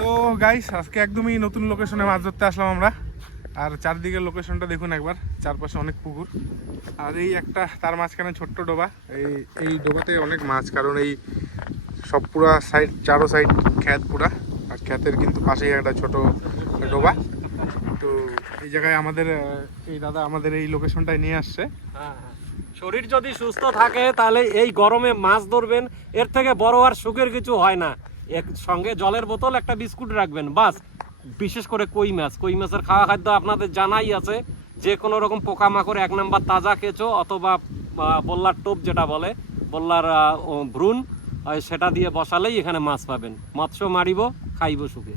তো গাইস আজকে একদমই নতুন লোকেশনে মাছ ধরতে আসলাম আমরা। আর চারদিকের লোকেশনটা দেখুন একবার, চারপাশে অনেক পুকুর আর এই একটা তার মাঝখানে ছোট্ট ডোবা। এই ডোবাতে অনেক মাছ, কারণ এই সব পুরা সাইড চারো সাইড ক্ষেত পুরা, আর ক্ষেতের কিন্তু পাশেই একটা ছোট ডোবা। তো এই জায়গায় আমাদের এই দাদা আমাদের এই লোকেশনটায় নিয়ে আসছে। শরীর যদি সুস্থ থাকে তাহলে এই গরমে মাছ ধরবেন, এর থেকে বড় আর সুখের কিছু হয় না। এক সঙ্গে জলের বোতল, একটা বিস্কুট রাখবেন, বাস। বিশেষ করে কই মাছের খাওয়া খাদ্য আপনাদের জানাই আছে। যে কোনো রকম পোকামাকড়, 1 নাম্বার তাজা কেঁচো অথবা বল্লার টোপ যেটা বলে, বল্লার ভ্রূণ, সেটা দিয়ে বসালেই এখানে মাছ পাবেন। মৎস্য মারিব, খাইব সুখে।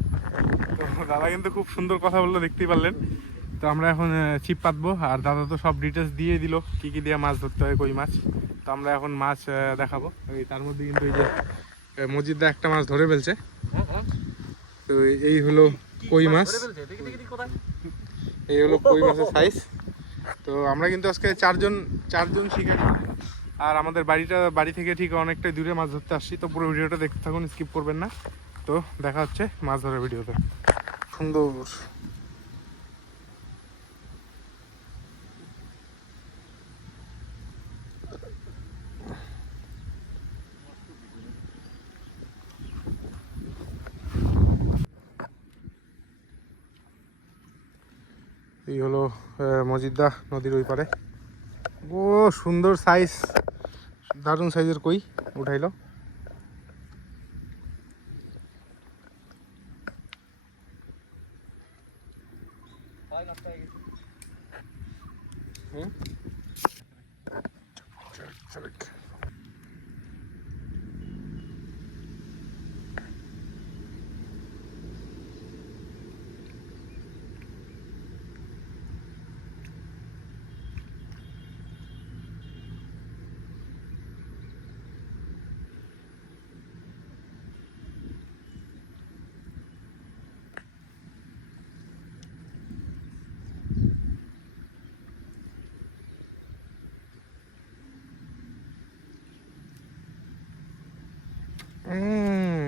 তো দাদা কিন্তু খুব সুন্দর কথা বললো, দেখতেই পারলেন। তো আমরা এখন ছিপ পাতবো, আর দাদা তো সব ডিটেলস দিয়ে দিল কি কি দিয়ে মাছ ধরতে হয়, কই মাছ। তো আমরা এখন মাছ দেখাবো। এই তার মধ্যে কিন্তু এই যে মজিদদা একটা মাছ ধরে ফেলছে। তো এই হলো কই মাছ, এই হলো কই মাছের সাইজ। তো আমরা কিন্তু আজকে চারজন শিকারি, আর আমাদের বাড়ি থেকে ঠিক অনেকটাই দূরে মাছ ধরতে আসছি। তো পুরো ভিডিওটা দেখতে থাকুন, স্কিপ করবেন না। তো দেখা হচ্ছে মাছ ধরার ভিডিওতে। সুন্দর এই হলো মজিদদা নদীর ওই পারে। ও সুন্দর সাইজ, দারুণ সাইজের কই উঠাইলো।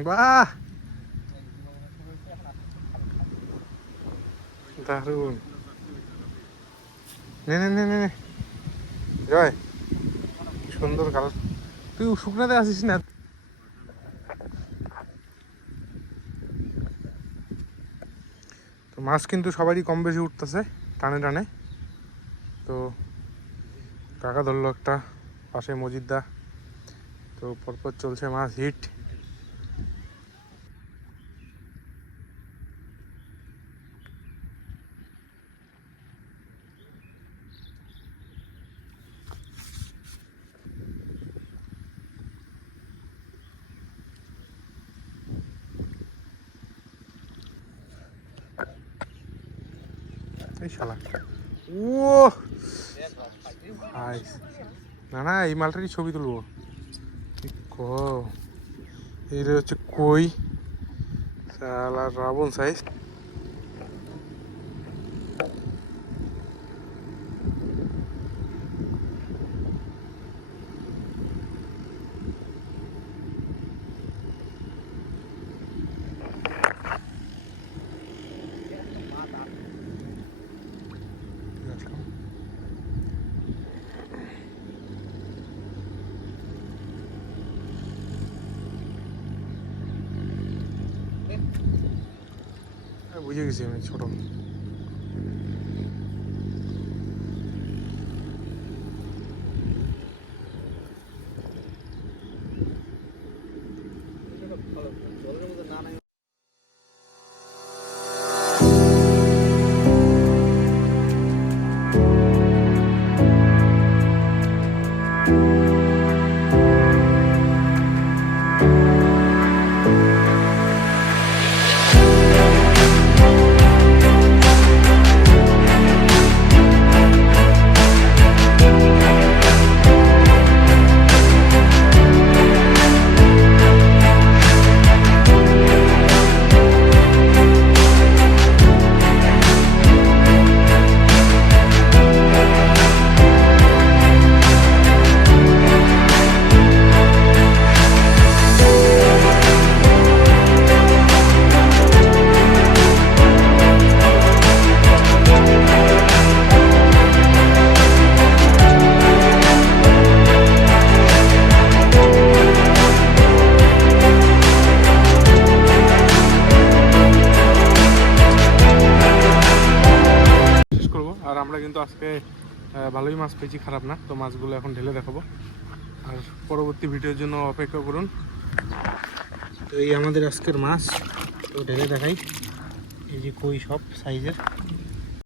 বাহ দারুন। নে নে নে নে জয়, কি সুন্দর কালার। তুই শুকনাতে আসিস না। তো মাছ কিন্তু সবারই কম বেশি উঠতেছে টানে টানে। তো কাকা ধরলো একটা, পাশে মজিদদা। তো পরপর চলছে মাছ হিট। এই শালা, ও না না, এই মালটারই ছবি তুলবো। এই হচ্ছে কই, শালা রাবণ সাইজ। বুঝে গেছি আমি, ছোট। আমরা কিন্তু আজকে ভালোই মাছ পেয়েছি, খারাপ না। তো মাছগুলো এখন ঢেলে দেখাবো, আর পরবর্তী ভিডিওর জন্য অপেক্ষা করুন। তো এই আমাদের আজকের মাছ, তো ঢেলে দেখাই। এই যে কই সব সাইজের,